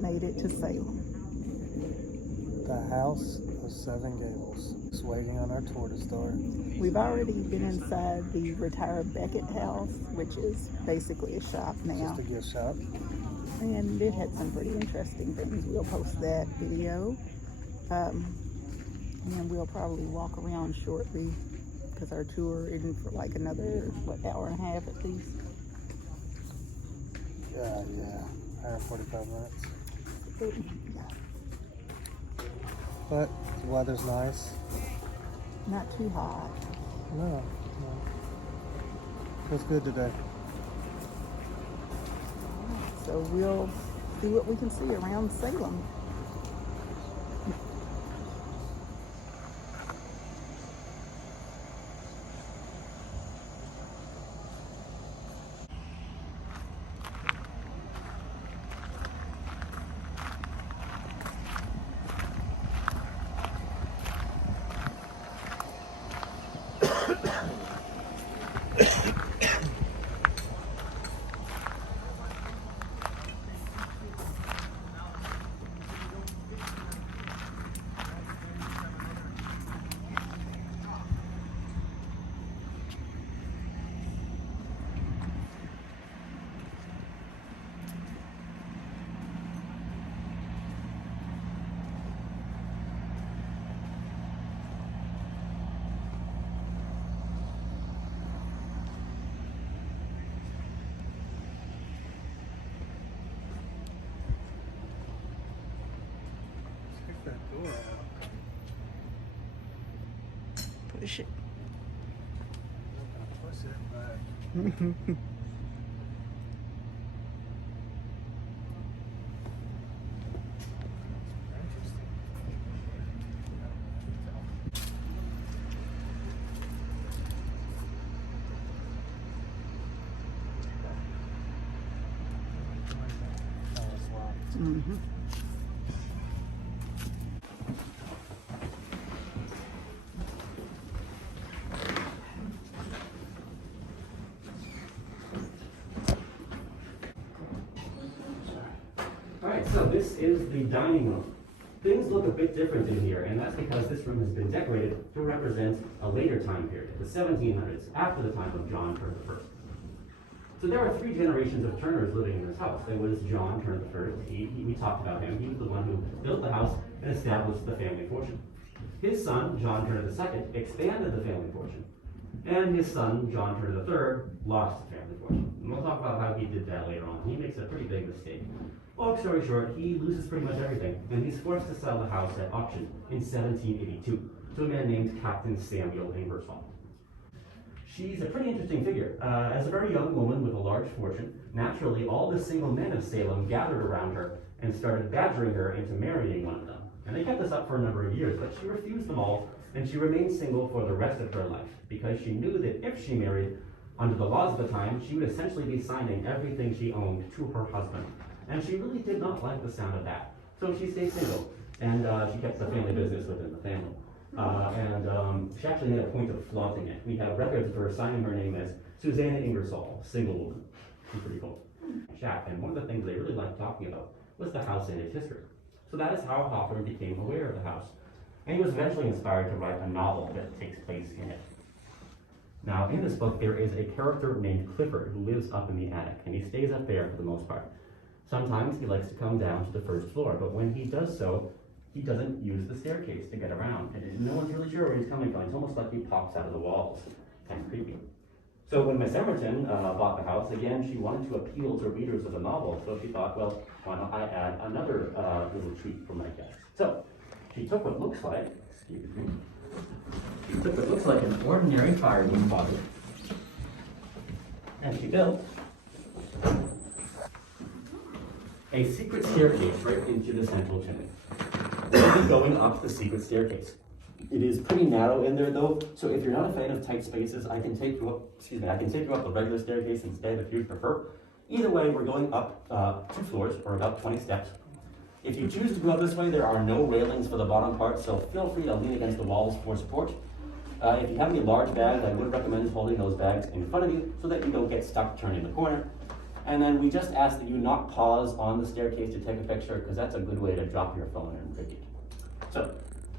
made it to Salem. The house of Seven Gables is waiting on our tour to start. We've already been inside the retired Beckett house, which is basically a shop now. Just a gift shop. And it had some pretty interesting things. We'll post that video. And we'll probably walk around shortly because our tour isn't for like another, hour and a half at least. Hour and 45 minutes. Yeah. But the weather's nice. Not too hot. No. Feels good today. So we'll see what we can see around Salem. Check that door out. Push it. Push it back. Mm-hmm. Alright, so this is the dining room. Things look a bit different in here, and that's because this room has been decorated to represent a later time period, the 1700s, after the time of John Turner I. So there are three generations of Turners living in this house. There was John Turner I. We talked about him. He was the one who built the house and established the family fortune. His son, John Turner II, expanded the family fortune. And his son, John Turner III, lost the family fortune. And we'll talk about how he did that later on. He makes a pretty big mistake. Long story short, he loses pretty much everything, and he's forced to sell the house at auction in 1782 to a man named Captain Samuel Ingersoll. She's a pretty interesting figure. As a very young woman with a large fortune, naturally all the single men of Salem gathered around her and started badgering her into marrying one of them. And they kept this up for a number of years, but she refused them all, and she remained single for the rest of her life, because she knew that if she married, under the laws of the time, she would essentially be signing everything she owned to her husband. And she really did not like the sound of that. So she stayed single, and she kept the family business within the family. She actually made a point of flaunting it. We have records of her signing her name as Susanna Ingersoll, single woman. She's pretty cool. Chat, and one of the things they really liked talking about was the house and its history. So that is how Hawthorne became aware of the house. And he was eventually inspired to write a novel that takes place in it. Now, in this book, there is a character named Clifford who lives up in the attic, and he stays up there for the most part. Sometimes he likes to come down to the first floor, but when he does so, he doesn't use the staircase to get around. And no one's really sure where he's coming from. It's almost like he pops out of the walls. Kind of creepy. So when Miss Emerton bought the house, again, she wanted to appeal to readers of the novel. So she thought, well, why don't I add another little treat for my guests? So she took what looks like, an ordinary fireroom closet, and she built a secret staircase right into the central chimney. We'll be going up the secret staircase. It is pretty narrow in there though, so if you're not a fan of tight spaces, I can take you up the regular staircase instead if you prefer. Either way, we're going up 2 floors, or about 20 steps. If you choose to go up this way, there are no railings for the bottom part, so feel free to lean against the walls for support. If you have any large bags, I would recommend holding those bags in front of you so that you don't get stuck turning the corner. And then we just ask that you not pause on the staircase to take a picture, because that's a good way to drop your phone and take it. So,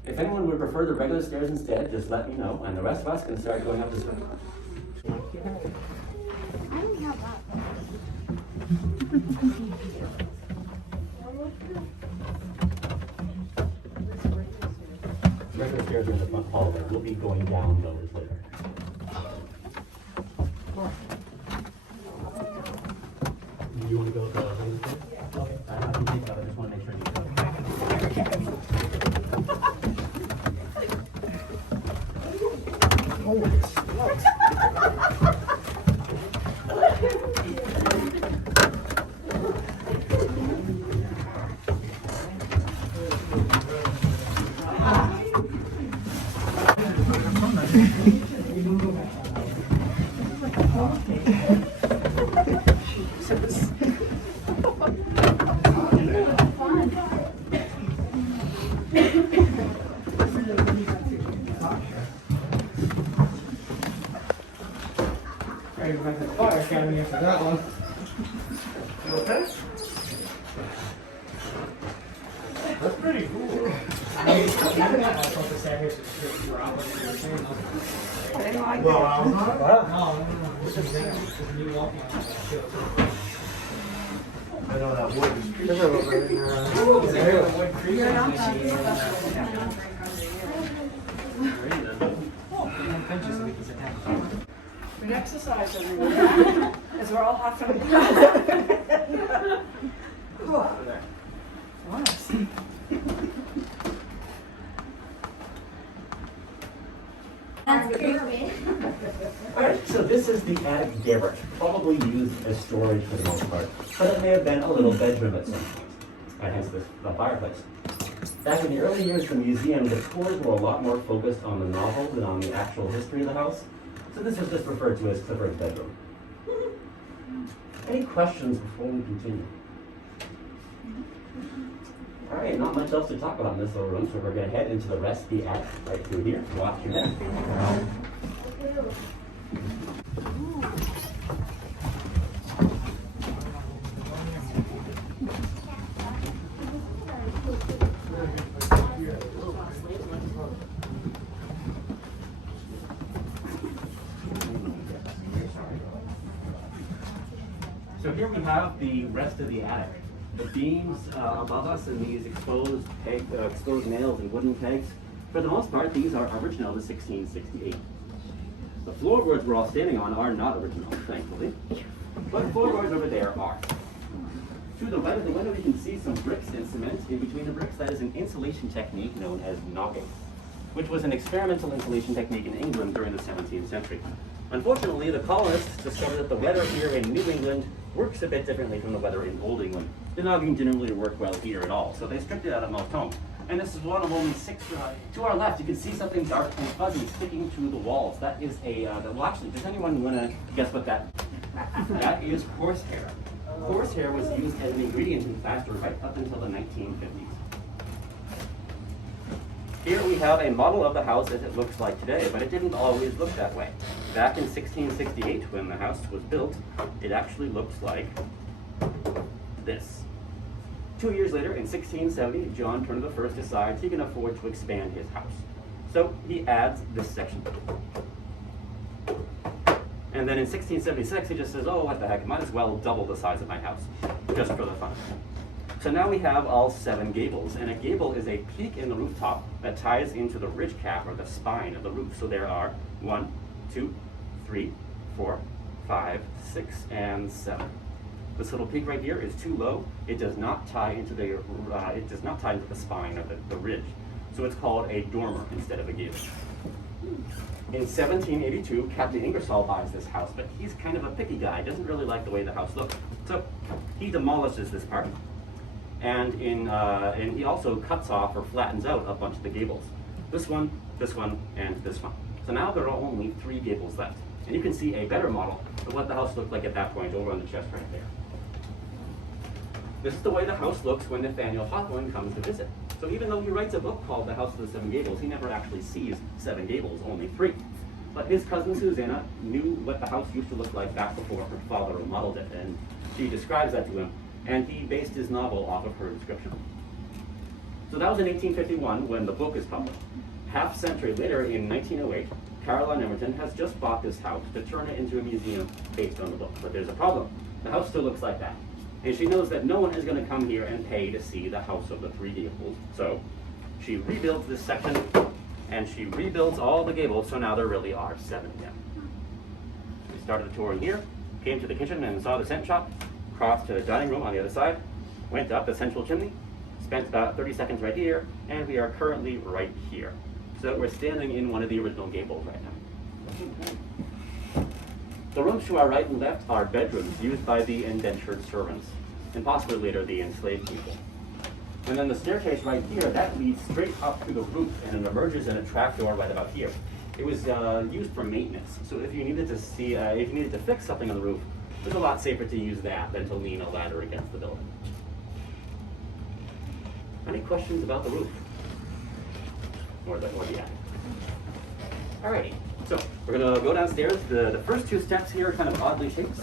if anyone would prefer the regular stairs instead, just let me know, and the rest of us can start going up this way. I don't have that. Regular stairs are in the front hallway. We'll be going down those later. Do you want to go to the regular stairs? Okay. I can take that. I just want to make sure you Fire academy after that one. Okay. That's pretty cool. Well, I was not. No. This is new walking. I know that wood. We exercise everyone, as we're all having. That's creepy. Alright, so this is the attic garret, probably used as storage for the most part, but it may have been a little bedroom at some point, and hence the fireplace. Back in the early years of the museum, the tours were a lot more focused on the novel than on the actual history of the house, so this was just referred to as Clifford's bedroom. Any questions before we continue? Alright, not much else to talk about in this little room, so we're going to head into the rest of the attic right through here. Watch your head. So here we have the rest of the attic. The beams above us and these exposed nails and wooden pegs, for the most part, these are original to 1668. The floorboards we're all standing on are not original, thankfully, but floorboards over there are. To the right of the window, we can see some bricks and cement. In between the bricks, that is an insulation technique known as nogging, which was an experimental insulation technique in England during the 17th century. Unfortunately, the colonists discovered that the weather here in New England works a bit differently from the weather in Old England. The nogging didn't really work well here at all, so they stripped it out of most homes. And this is one of only 6. To our left, you can see something dark and fuzzy sticking to the walls. That is well, actually, does anyone want to guess what that? That is horsehair. Horsehair was used as an ingredient in plaster right up until the 1950s. Here we have a model of the house as it looks like today, but it didn't always look that way. Back in 1668, when the house was built, it actually looks like this. 2 years later, in 1670, John Turner I decides he can afford to expand his house. So he adds this section. And then in 1676, he just says, oh, what the heck, might as well double the size of my house, just for the fun. So now we have all 7 gables, and a gable is a peak in the rooftop that ties into the ridge cap or the spine of the roof. So there are 1, 2, 3, 4, 5, 6, and 7. This little peak right here is too low. It does not tie into the spine of the ridge. So it's called a dormer instead of a gable. In 1782, Captain Ingersoll buys this house, but he's kind of a picky guy. Doesn't really like the way the house looks. So he demolishes this part. And he also cuts off or flattens out a bunch of the gables. This one, and this one. So now there are only 3 gables left. And you can see a better model of what the house looked like at that point over on the chest right there. This is the way the house looks when Nathaniel Hawthorne comes to visit. So even though he writes a book called The House of the Seven Gables, he never actually sees 7 gables, only 3. But his cousin Susanna knew what the house used to look like back before her father remodeled it, and She describes that to him, and he based his novel off of her description. So that was in 1851 when the book is published. Half a century later, in 1908, Caroline Emerton has just bought this house to turn it into a museum based on the book. But there's a problem. The house still looks like that. And she knows that no one is going to come here and pay to see the House of the Three Gables. So she rebuilds this section, and she rebuilds all the gables, so now there really are 7 again. We started the tour in here, came to the kitchen and saw the scent shop, crossed to the dining room on the other side, went up the central chimney, spent about 30 seconds right here, and we are currently right here. So we're standing in one of the original gables right now. The rooms to our right and left are bedrooms used by the indentured servants, and possibly later the enslaved people. And then the staircase right here, that leads straight up to the roof, and it emerges in a trapdoor right about here. It was used for maintenance, so if you needed to fix something on the roof, it was a lot safer to use that than to lean a ladder against the building. Any questions about the roof? Or the attic? Alrighty, so we're gonna go downstairs. The first 2 steps here are kind of oddly shaped.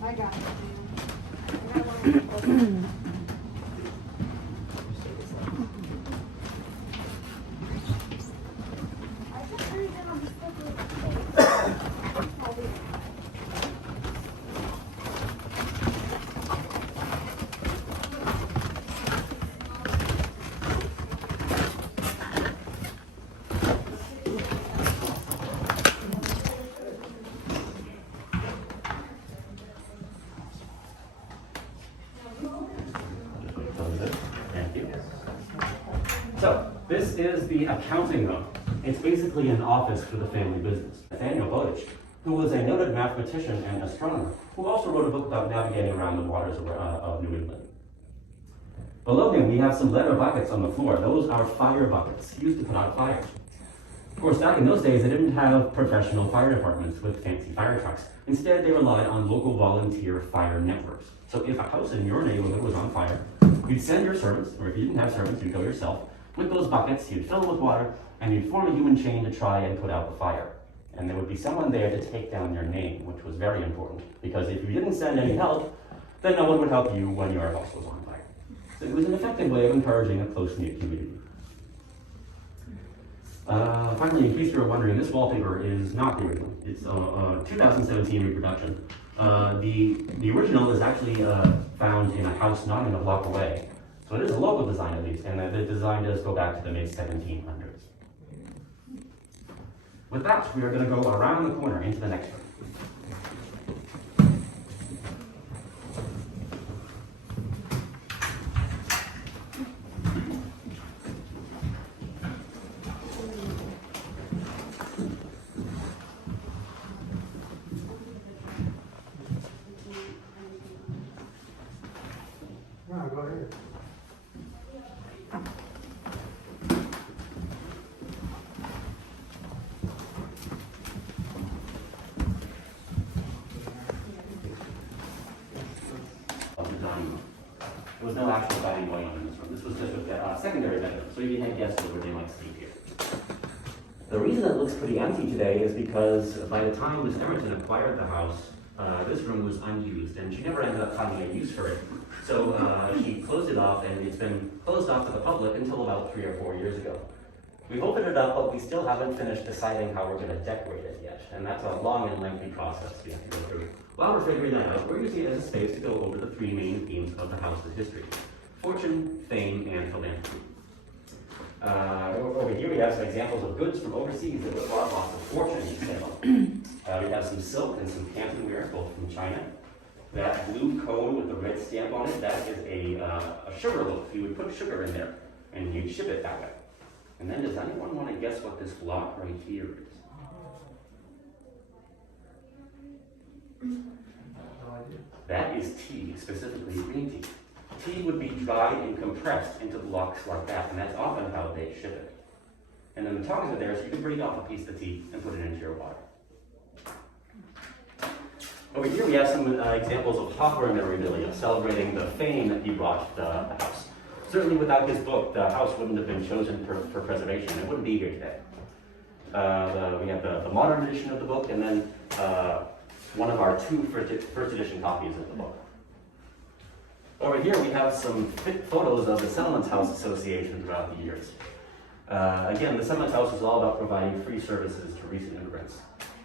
I got it. Thank you. So, this is the accounting room. It's basically an office for the family business. Nathaniel Hathorne, who was a noted mathematician and astronomer, who also wrote a book about navigating around the waters of New England. Below him, we have some leather buckets on the floor. Those are fire buckets, used to put out fires. Of course, back in those days, they didn't have professional fire departments with fancy fire trucks. Instead, they relied on local volunteer fire networks. So if a house in your neighborhood was on fire, you'd send your servants, or if you didn't have servants, you'd go yourself. With those buckets, you'd fill them with water, and you'd form a human chain to try and put out the fire. And there would be someone there to take down your name, which was very important, because if you didn't send any help, then no one would help you when your house was on fire. So it was an effective way of encouraging a close-knit community. Finally, in case you were wondering, this wallpaper is not the original. It's a 2017 reproduction. The original is actually found in a house not even a block away. So it is a local design at least, and the design does go back to the mid-1700s. With that, we are going to go around the corner into the next room. No, go ahead. Of the dining room. There was no actual dining going on in this room. This was just a secondary bedroom, so you had guests over, they might sleep here. The reason it looks pretty empty today is because by the time Miss Emerton acquired the house, this room was unused, and she never ended up finding a use for it. So she closed it off, and it's been closed off to the public until about 3 or 4 years ago. We've opened it up, but we still haven't finished deciding how we're going to decorate it yet, and that's a long and lengthy process we have to go through. While we're figuring that out, we're using it as a space to go over the 3 main themes of the house's history: fortune, fame, and philanthropy. Over here we have some examples of goods from overseas that brought lots of fortune in Salem. We have some silk and some canton ware, both from China. That blue cone with the red stamp on it, that is a sugar loaf. You would put sugar in there, and you'd ship it that way. And then does anyone want to guess what this block right here is? That is tea, specifically green tea. Tea would be dried and compressed into blocks like that, and that's often how they ship it. And then the target there is you can break off a piece of tea and put it into your water. Over here we have some examples of Hawthorne memorabilia celebrating the fame that he brought the house. Certainly without his book, the house wouldn't have been chosen for preservation. It wouldn't be here today. We have the modern edition of the book, and then one of our two first edition copies of the book. Over here we have some photos of the Settlements House Association throughout the years. Again, the Settlements House was all about providing free services to recent immigrants.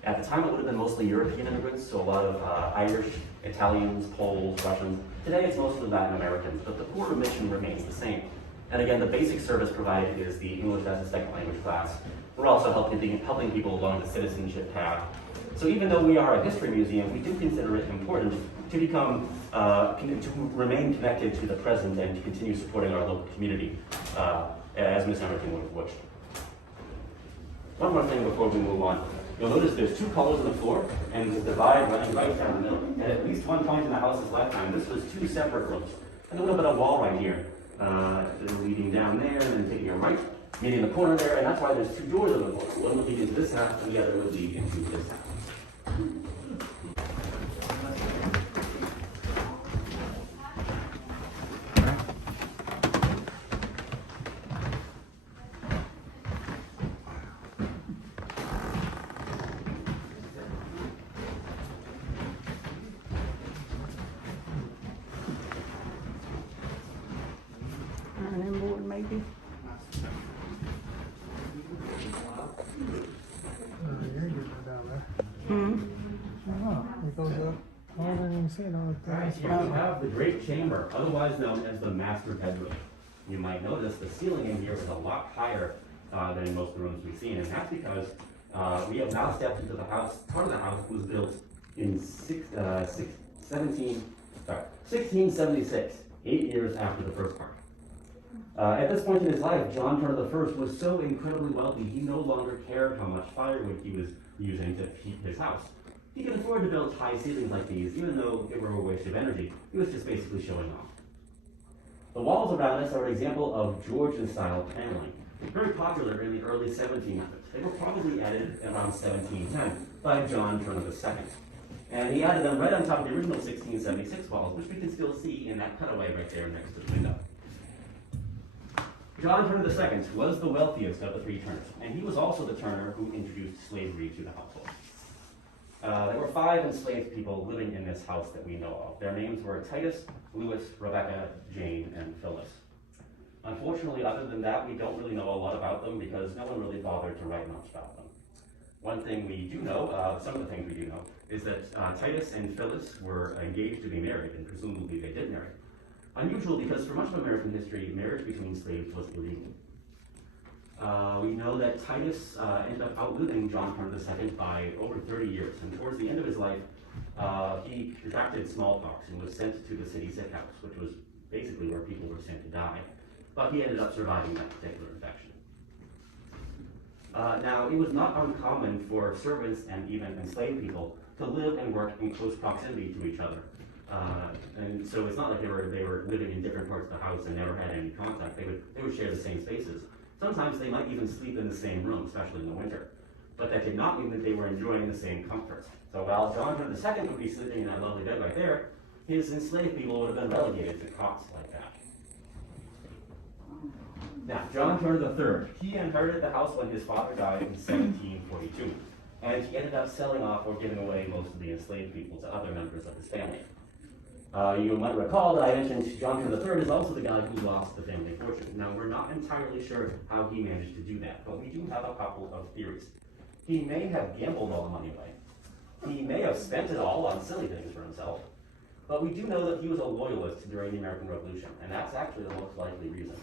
At the time, it would have been mostly European immigrants, so a lot of Irish, Italians, Poles, Russians. Today, it's mostly Latin Americans, but the core mission remains the same. And again, the basic service provided is the English as a second language class. We're also helping people along the citizenship path. So even though we are a history museum, we do consider it important to become, to remain connected to the present and to continue supporting our local community, as Ms. Emerson would have wished. One more thing before we move on. You'll notice there's two colors on the floor and there's a divide running right down the middle. And at least one point in the house's lifetime, this was two separate rooms. And a little bit of wall right here, leading down there and then taking a right, meeting the corner there, and that's why there's two doors on the floor. One would lead into this house and the other would lead into this house. Ironing board, maybe. You're getting it down there. Hmm. Oh, it goes up. I didn't even see it on the Right, thing. here we have the Great Chamber, otherwise known as the Master Bedroom. You might notice the ceiling in here is a lot higher than most of the rooms we've seen, and that's because we have now stepped into the house. Part of the house was built in 1676, 8 years after the first part. At this point in his life, John Turner I was so incredibly wealthy, he no longer cared how much firewood he was using to heat his house. He could afford to build high ceilings like these, even though they were a waste of energy. He was just basically showing off. The walls around us are an example of Georgian-style paneling, very popular in the early 1700s. They were probably added around 1710 by John Turner II. And he added them right on top of the original 1676 walls, which we can still see in that cutaway right there next to the window. John Turner II was the wealthiest of the three Turners, and he was also the Turner who introduced slavery to the household. There were 5 enslaved people living in this house that we know of. Their names were Titus, Louis, Rebecca, Jane, and Phyllis. Unfortunately, other than that, we don't really know a lot about them because no one really bothered to write much about them. One thing we do know, some of the things we do know, is that Titus and Phyllis were engaged to be married, and presumably they did marry. Unusual because for much of American history, marriage between slaves was illegal. We know that Titus ended up outliving John Turner II by over 30 years, and towards the end of his life, he contracted smallpox and was sent to the city sick house, which was basically where people were sent to die. But he ended up surviving that particular infection. Now, it was not uncommon for servants and even enslaved people to live and work in close proximity to each other. And so it's not like they were living in different parts of the house and never had any contact. They would share the same spaces. Sometimes they might even sleep in the same room, especially in the winter. But that did not mean that they were enjoying the same comforts. So while John Turner II would be sleeping in that lovely bed right there, his enslaved people would have been relegated to cots like that. Now, John Turner III, he inherited the house when his father died in 1742. And he ended up selling off or giving away most of the enslaved people to other members of his family. You might recall that I mentioned John Turner III is also the guy who lost the family fortune. Now, we're not entirely sure how he managed to do that, but we do have a couple of theories. He may have gambled all the money away. He may have spent it all on silly things for himself. But we do know that he was a loyalist during the American Revolution, and that's actually the most likely reason.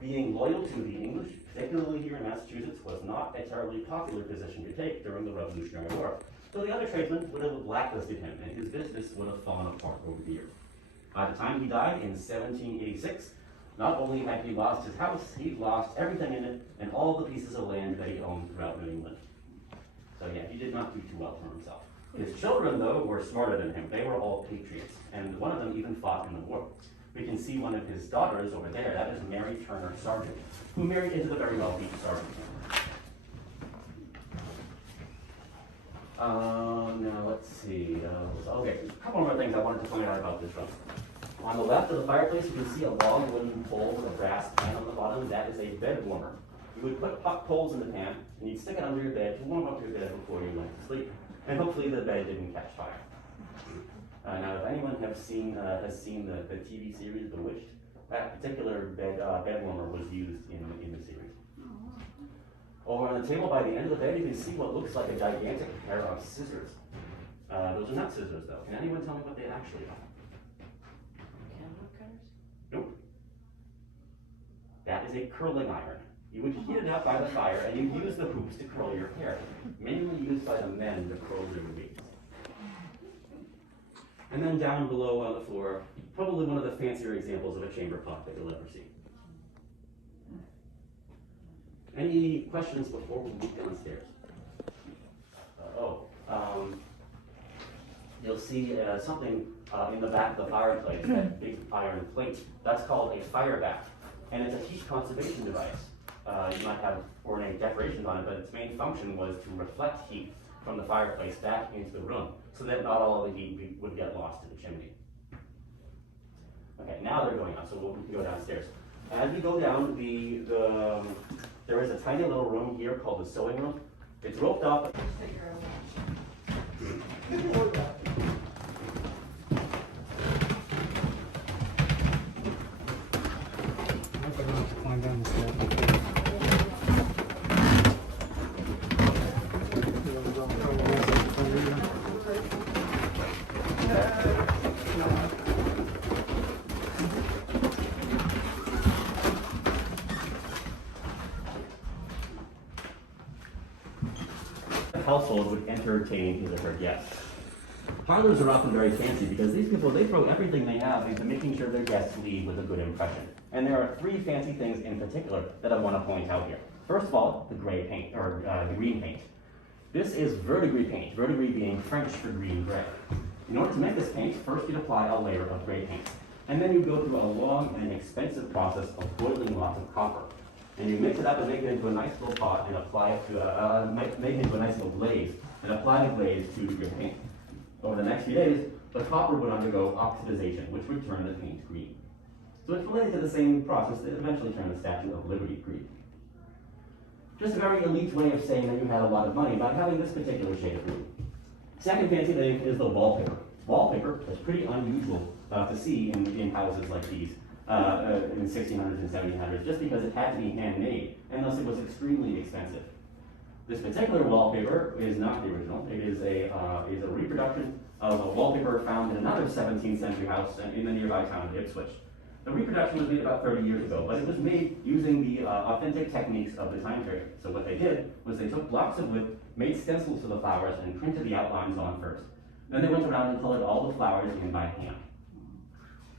Being loyal to the English, particularly here in Massachusetts, was not a terribly popular position to take during the Revolutionary War. So the other tradesmen would have blacklisted him, and his business would have fallen apart over the years. By the time he died in 1786, not only had he lost his house, he'd lost everything in it and all the pieces of land that he owned throughout New England. So yeah, he did not do too well for himself. His children, though, were smarter than him. They were all patriots, and one of them even fought in the war. We can see one of his daughters over there. That is Mary Turner Sargent, who married into the very wealthy Sargent family. Now let's see. Okay, a couple more things I wanted to point out about this room. On the left of the fireplace, you can see a long wooden pole with a brass pan on the bottom. That is a bed warmer. You would put hot coals in the pan, and you'd stick it under your bed to warm up your bed before you went to sleep. And hopefully the bed didn't catch fire. Now, if anyone has seen the TV series Bewitched, that particular bed warmer was used in the series. Over on the table by the end of the bed, you can see what looks like a gigantic pair of scissors. Those are not scissors, though. Can anyone tell me what they actually are? Candle cutters? Nope. That is a curling iron. You would heat it up by the fire, and you use the hoops to curl your hair, mainly used by the men to curl their wigs. And then down below on the floor, probably one of the fancier examples of a chamber pot that you'll ever see. Any questions before we move downstairs? You'll see something in the back of the fireplace, that big iron plate. That's called a fire back, and it's a heat conservation device. You might have ornate decorations on it, but its main function was to reflect heat from the fireplace back into the room, so that not all of the heat would get lost to the chimney. Okay, now they're going on, so we can go downstairs. As we go down, there is a tiny little room here called the sewing room. It's roped off. Climb down the stairs. The household would entertain his or her guests. Parlors are often very fancy because these people, they throw everything they have into making sure their guests leave with a good impression. And there are three fancy things in particular that I want to point out here. First of all, the gray paint, or the green paint. This is verdigris paint, verdigris being French for green gray. In order to make this paint, first you'd apply a layer of gray paint. And then you go through a long and expensive process of boiling lots of copper. And you mix it up and make it into a nice little pot and apply it to make it into a nice little glaze, and apply the glaze to your paint. Over the next few days, the copper would undergo oxidization, which would turn the paint green. So it's related to the same process that eventually turned the Statue of Liberty green. Just a very elite way of saying that you had a lot of money by having this particular shade of green. Second fancy thing is the wallpaper. Wallpaper is pretty unusual to see in houses like these in the 1600s and 1700s, just because it had to be handmade, and thus it was extremely expensive. This particular wallpaper is not the original. It is a reproduction of a wallpaper found in another 17th century house in the nearby town of Ipswich. The reproduction was made about 30 years ago, but it was made using the authentic techniques of the time period. So what they did was they took blocks of wood, made stencils for the flowers, and printed the outlines on first. Then they went around and colored all the flowers in by hand.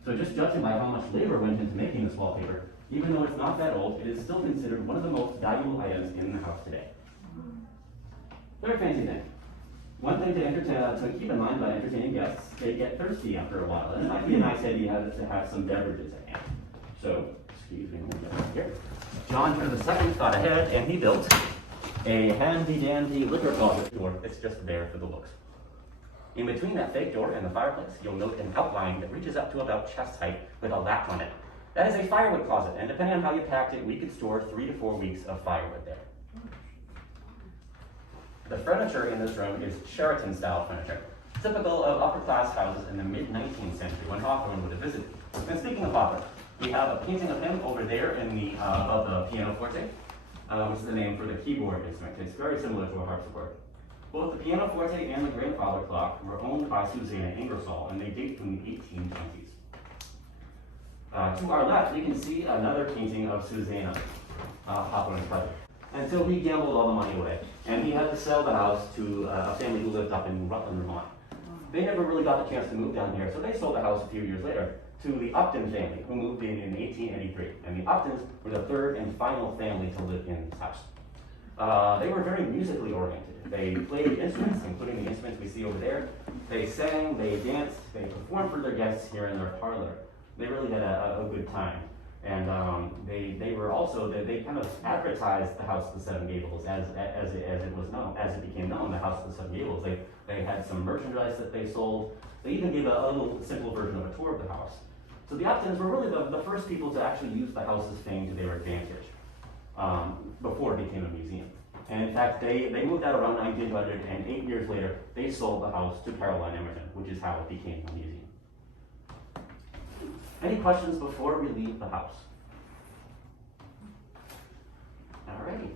So just judging by how much labor went into making this wallpaper, even though it's not that old, it is still considered one of the most valuable items in the house today. Third fancy thing. One thing to keep in mind by entertaining guests, they get thirsty after a while, and it might be a nice idea to have some beverages at hand. So, excuse me, let me get right here. John Peter II thought ahead, and he built a handy-dandy liquor closet door that's just there for the looks. In between that fake door and the fireplace, you'll note an outline that reaches up to about chest height with a latch on it. That is a firewood closet, and depending on how you packed it, we could store 3 to 4 weeks of firewood there. The furniture in this room is Sheraton-style furniture, typical of upper-class houses in the mid-19th century when Hawthorne would have visited. And speaking of Hawthorne, we have a painting of him over there in the above the pianoforte, which is the name for the keyboard instrument. It's very similar to a harpsichord. Both the pianoforte and the grandfather clock were owned by Susanna Ingersoll, and they date from the 1820s. To our left, we can see another painting of Susanna, Hawthorne's brother. And so he gambled all the money away, and he had to sell the house to a family who lived up in Rutland, Vermont. They never really got the chance to move down here, so they sold the house a few years later to the Upton family, who moved in 1883. And the Uptons were the third and final family to live in this house. They were very musically oriented. They played instruments, including the instruments we see over there. They sang, they danced, they performed for their guests here in their parlor. They really had a good time. And they were also, they kind of advertised the House of the Seven Gables as it was known, as it became known, the House of the Seven Gables. They had some merchandise that they sold. They even gave a little simple version of a tour of the house. So the Uptons were really the first people to actually use the house's fame to their advantage before it became a museum. And in fact, they moved out around 1900, and 8 years later, they sold the house to Caroline Emerson, which is how it became a museum. Any questions before we leave the house? All righty.